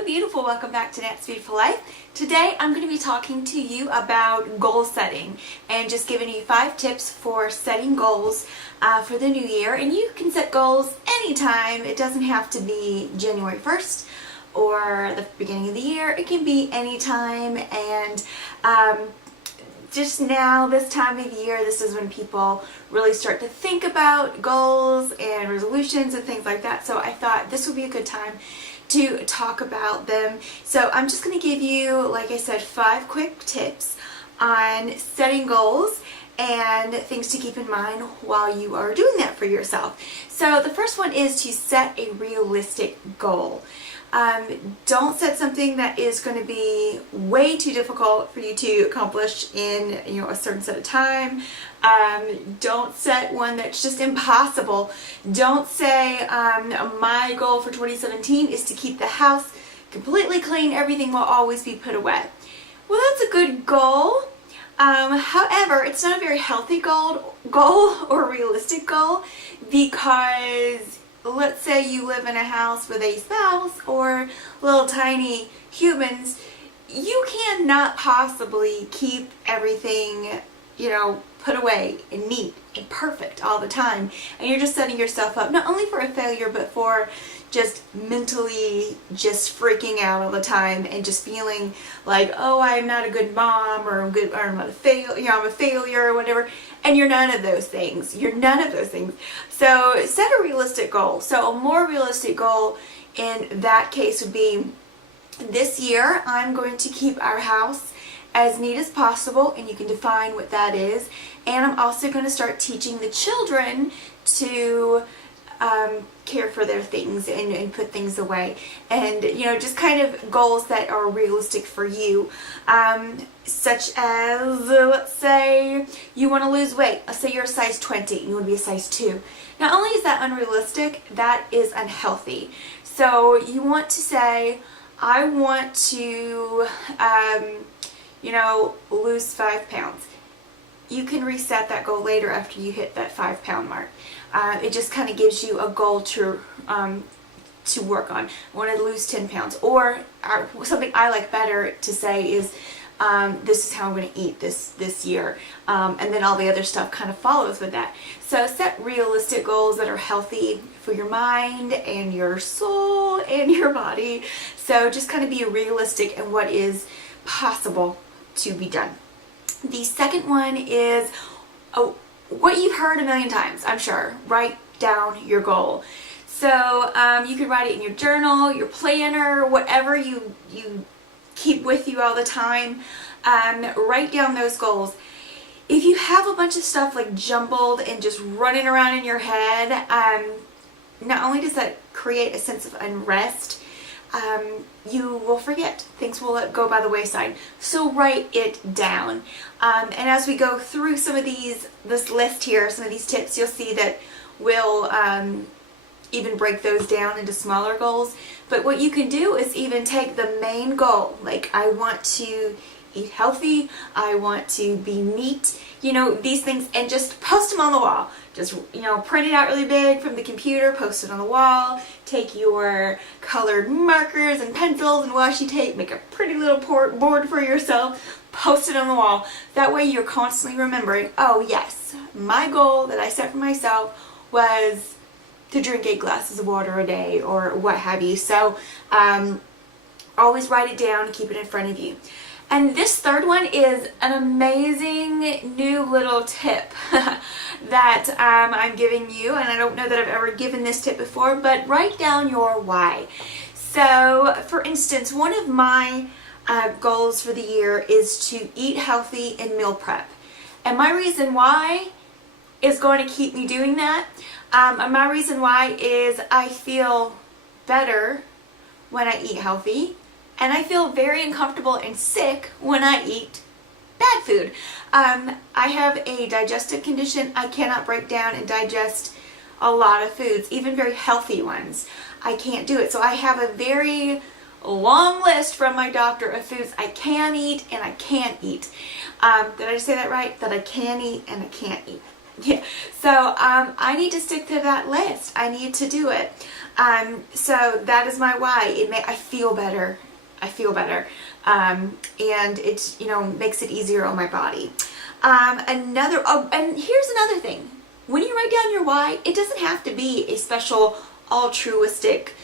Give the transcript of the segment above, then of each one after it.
Hello beautiful, welcome back to Nat's Beautiful Life. Today I'm going to be talking to you about goal setting and just giving you 5 tips for setting goals for the new year. And you can set goals anytime. It doesn't have to be January 1st or the beginning of the year. It can be anytime, and just now, this time of year, this is when people really start to think about goals and resolutions and things like that. So I thought this would be a good time to talk about them. So I'm just going to give you, like I said, 5 quick tips on setting goals and things to keep in mind while you are doing that for yourself. So the first one is to set a realistic goal. Don't set something that is going to be way too difficult for you to accomplish in a certain set of time. Don't set one that's just impossible. Don't say my goal for 2017 is to keep the house completely clean, everything will always be put away. Well, that's a good goal. However, it's not a very healthy goal or realistic goal, because let's say you live in a house with a spouse or little tiny humans, you cannot possibly keep everything, put away and neat and perfect all the time. And you're just setting yourself up not only for a failure, but for just mentally just freaking out all the time and just feeling like, oh, I'm not a good mom, or I'm not a failure, I'm a failure or whatever. And you're none of those things. You're none of those things. So set a realistic goal. So a more realistic goal in that case would be, this year I'm going to keep our house as neat as possible, and you can define what that is. And I'm also going to start teaching the children to care for their things and put things away, and just kind of goals that are realistic for you, such as let's say you want to lose weight. Let's say you're a size 20 and you want to be a size 2. Not only is that unrealistic, that is unhealthy. So you want to say, I want to lose 5 pounds. You can reset that goal later after you hit that 5-pound mark. It just kind of gives you a goal to work on. I want to lose 10 pounds. Or something I like better to say is, this is how I'm going to eat this year. And then all the other stuff kind of follows with that. So set realistic goals that are healthy for your mind and your soul and your body. So just kind of be realistic in what is possible to be done. The second one is what you've heard a million times, I'm sure. Write down your goal. So you can write it in your journal, your planner, whatever you keep with you all the time. Write down those goals. If you have a bunch of stuff like jumbled and just running around in your head, not only does that create a sense of unrest, you will forget. Things will go by the wayside. So write it down. And as we go through some of this list here, some of these tips, you'll see that we'll even break those down into smaller goals. But what you can do is even take the main goal, like I want to eat healthy, I want to be neat, these things, and just post them on the wall. Just, print it out really big from the computer, post it on the wall, take your colored markers and pencils and washi tape, make a pretty little board for yourself, post it on the wall. That way you're constantly remembering, oh yes, my goal that I set for myself was to drink 8 glasses of water a day, or what have you. So always write it down and keep it in front of you. And this third one is an amazing new little tip that I'm giving you, and I don't know that I've ever given this tip before, but write down your why. So for instance, one of my goals for the year is to eat healthy and meal prep. And my reason why is going to keep me doing that. And my reason why is I feel better when I eat healthy, and I feel very uncomfortable and sick when I eat bad food. I have a digestive condition. I cannot break down and digest a lot of foods, even very healthy ones. I can't do it. So I have a very long list from my doctor of foods I can eat and I can't eat. Did I say that right? That I can eat and I can't eat. Yeah. So I need to stick to that list. I need to do it. So that is my why. I feel better. I feel better. And it, makes it easier on my body. And here's another thing. When you write down your why, it doesn't have to be a special altruistic,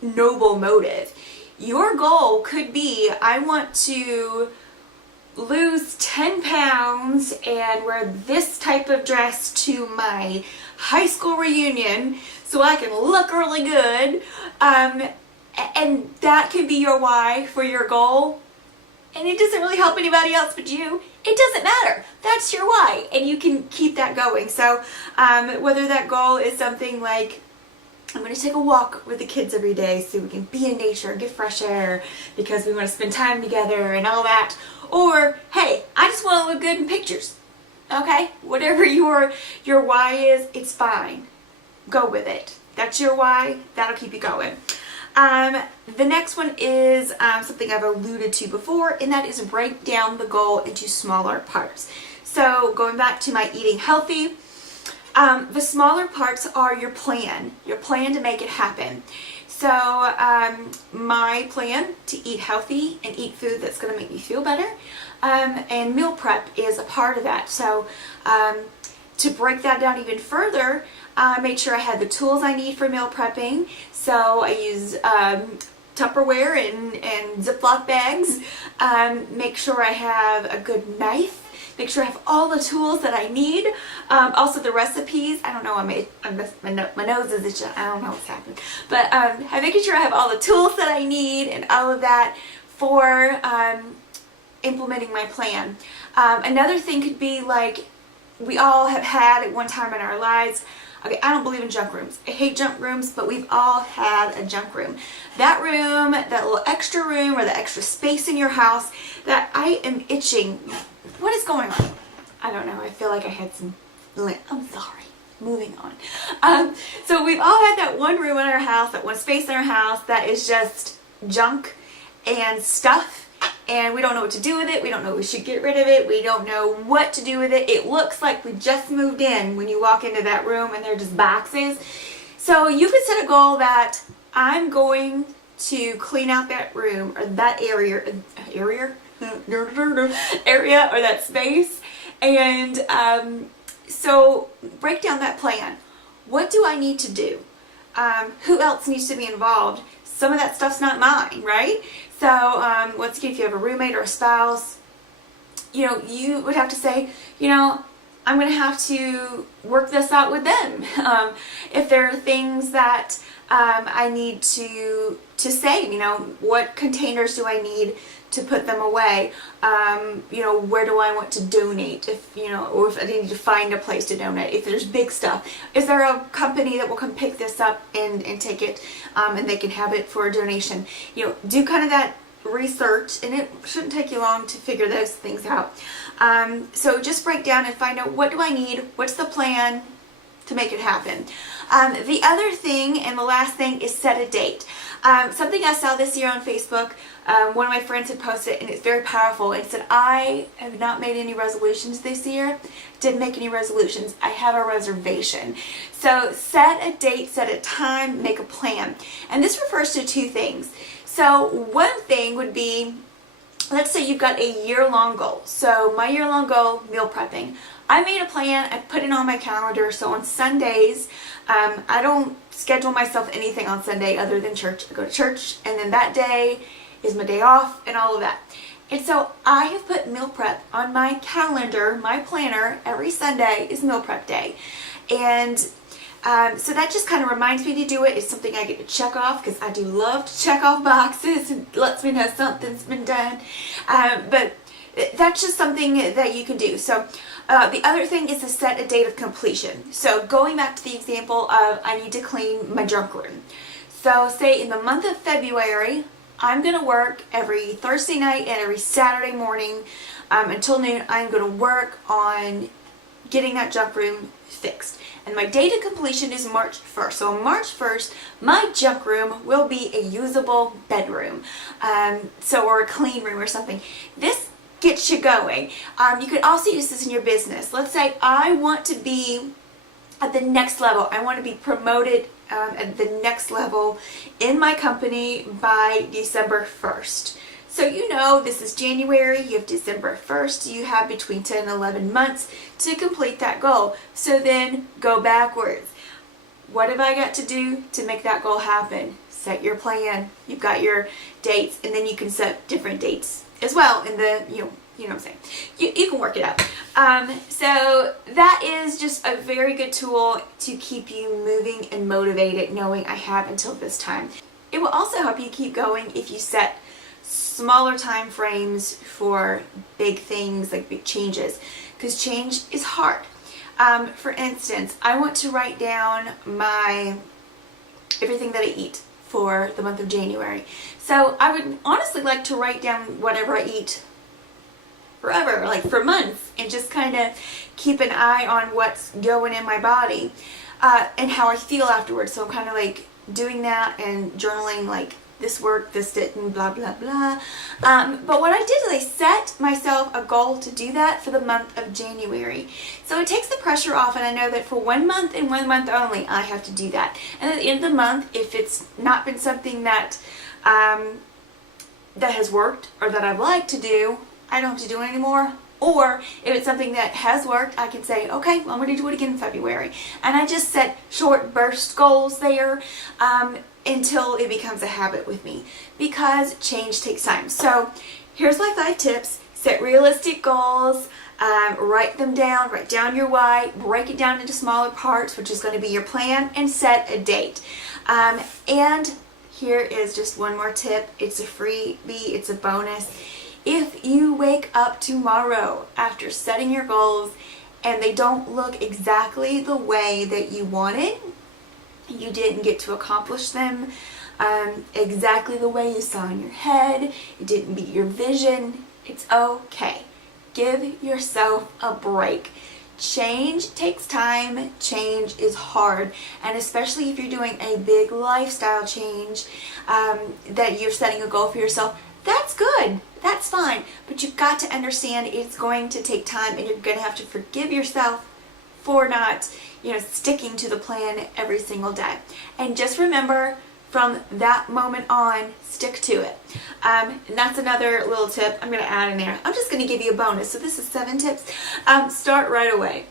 noble motive. Your goal could be, I want to lose 10 pounds and wear this type of dress to my high school reunion so I can look really good. And that could be your why for your goal. And it doesn't really help anybody else but you. It doesn't matter. That's your why. And you can keep that going. So whether that goal is something like, I'm going to take a walk with the kids every day so we can be in nature and get fresh air because we want to spend time together and all that. Or, hey, I just want to look good in pictures. Okay? Whatever your why is, it's fine. Go with it. That's your why. That'll keep you going. The next one is something I've alluded to before, and that is break down the goal into smaller parts. So going back to my eating healthy, the smaller parts are your plan to make it happen. So my plan to eat healthy and eat food that's going to make me feel better, and meal prep is a part of that. So to break that down even further, I made sure I had the tools I need for meal prepping. So I use Tupperware and Ziploc bags. Make sure I have a good knife. Make sure I have all the tools that I need. Also the recipes. I don't know, my nose is itching. I don't know what's happening. But I'm making sure I have all the tools that I need and all of that for implementing my plan. Another thing could be we all have had at one time in our lives. Okay, I don't believe in junk rooms. I hate junk rooms, but we've all had a junk room. That room, that little extra room or the extra space in your house that I am itching. What is going on? I don't know. I feel like I had some... I'm sorry. Moving on. So we've all had that one room in our house, that one space in our house that is just junk and stuff. And we don't know what to do with it. We don't know we should get rid of it. We don't know what to do with it. It looks like we just moved in when you walk into that room and they're just boxes. So you could set a goal that I'm going to clean out that room or that area or that space. And so break down that plan. What do I need to do? Who else needs to be involved? Some of that stuff's not mine, right? So once again, if you have a roommate or a spouse, you would have to say, I'm going to have to work this out with them. If there are things that I need to say, what containers do I need to put them away? Where do I want to donate? Or if I need to find a place to donate. If there's big stuff, is there a company that will come pick this up and take it, and they can have it for a donation? Do kind of that research, and it shouldn't take you long to figure those things out. So just break down and find out, what do I need? What's the plan to make it happen? The other thing and the last thing is set a date. Something I saw this year on Facebook, one of my friends had posted, and it's very powerful. It said, I have not made any resolutions this year. Didn't make any resolutions. I have a reservation. So set a date, set a time, make a plan. And this refers to two things. So one thing would be, let's say you've got a year-long goal. So my year-long goal, meal prepping. I made a plan, I put it on my calendar, so on Sundays, I don't schedule myself anything on Sunday other than church. I go to church, and then that day is my day off and all of that. And so I have put meal prep on my calendar, my planner. Every Sunday is meal prep day. And so that just kind of reminds me to do it. It's something I get to check off because I do love to check off boxes and lets me know something's been done. But that's just something that you can do. So the other thing is to set a date of completion. So going back to the example of I need to clean my junk room. So say in the month of February, I'm going to work every Thursday night and every Saturday morning until noon. I'm going to work on getting that junk room fixed. And my date of completion is March 1st. So on March 1st, my junk room will be a usable bedroom. Or a clean room or something. This gets you going. You could also use this in your business. Let's say I want to be at the next level. I want to be promoted at the next level in my company by December 1st. So you know this is January, you have December 1st, you have between 10 and 11 months to complete that goal. So then go backwards. What have I got to do to make that goal happen? Set your plan. You've got your dates, and then you can set different dates as well in the, you know what I'm saying. You can work it out. So that is just a very good tool to keep you moving and motivated, knowing I have until this time. It will also help you keep going if you set smaller time frames for big things, like big changes, because change is hard. For instance, I want to write down everything that I eat for the month of January. So I would honestly like to write down whatever I eat forever, like for months, and just kind of keep an eye on what's going in my body and how I feel afterwards. So I'm kind of like doing that and journaling, like this worked, this didn't, blah blah blah. But what I did is I set myself a goal to do that for the month of January. So it takes the pressure off, and I know that for 1 month and 1 month only I have to do that. And at the end of the month, if it's not been something that that has worked or that I've liked to do, I don't have to do it anymore. Or if it's something that has worked, I can say, okay, well, I'm going to do it again in February. And I just set short burst goals there until it becomes a habit with me, because change takes time. So here's my 5 tips. Set realistic goals, write them down, write down your why, break it down into smaller parts, which is going to be your plan, and set a date. And here is just one more tip. It's a freebie, it's a bonus. If you wake up tomorrow after setting your goals and they don't look exactly the way that you wanted, you didn't get to accomplish them exactly the way you saw in your head, it didn't meet your vision, it's okay. Give yourself a break. Change takes time, change is hard, and especially if you're doing a big lifestyle change, that you're setting a goal for yourself, that's good, that's fine, but you've got to understand it's going to take time, and you're going to have to forgive yourself for not, sticking to the plan every single day. And just remember, from that moment on, stick to it. And that's another little tip I'm going to add in there. I'm just going to give you a bonus. So this is 7 tips. Start right away.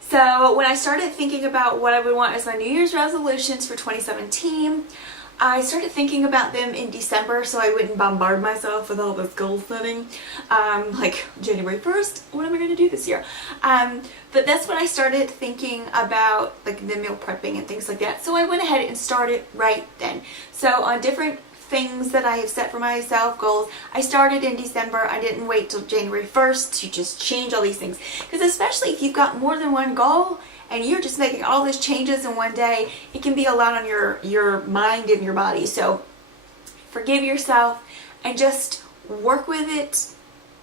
So when I started thinking about what I would want as my New Year's resolutions for 2017, I started thinking about them in December so I wouldn't bombard myself with all this goal setting. Like January 1st, what am I going to do this year? But that's when I started thinking about like the meal prepping and things like that. So I went ahead and started right then. So on different things that I have set for myself, goals, I started in December. I didn't wait till January 1st to just change all these things. Because especially if you've got more than one goal, and you're just making all these changes in one day, it can be a lot on your mind and your body. So forgive yourself and just work with it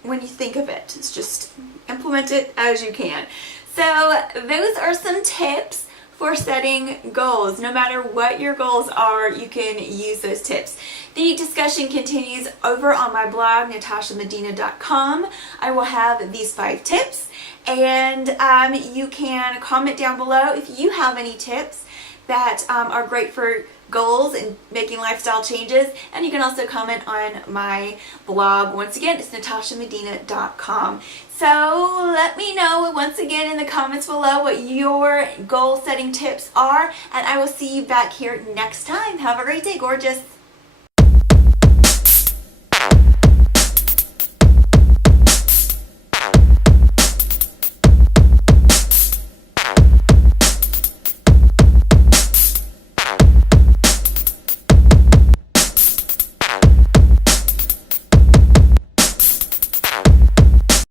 when you think of it. It's just implement it as you can. So those are some tips for setting goals. No matter what your goals are, you can use those tips. The discussion continues over on my blog, natashamedina.com. I will have these 5 tips, and you can comment down below if you have any tips that are great for goals and making lifestyle changes. And you can also comment on my blog. Once again, it's natashamedina.com. So let me know once again in the comments below what your goal setting tips are, and I will see you back here next time. Have a great day, gorgeous.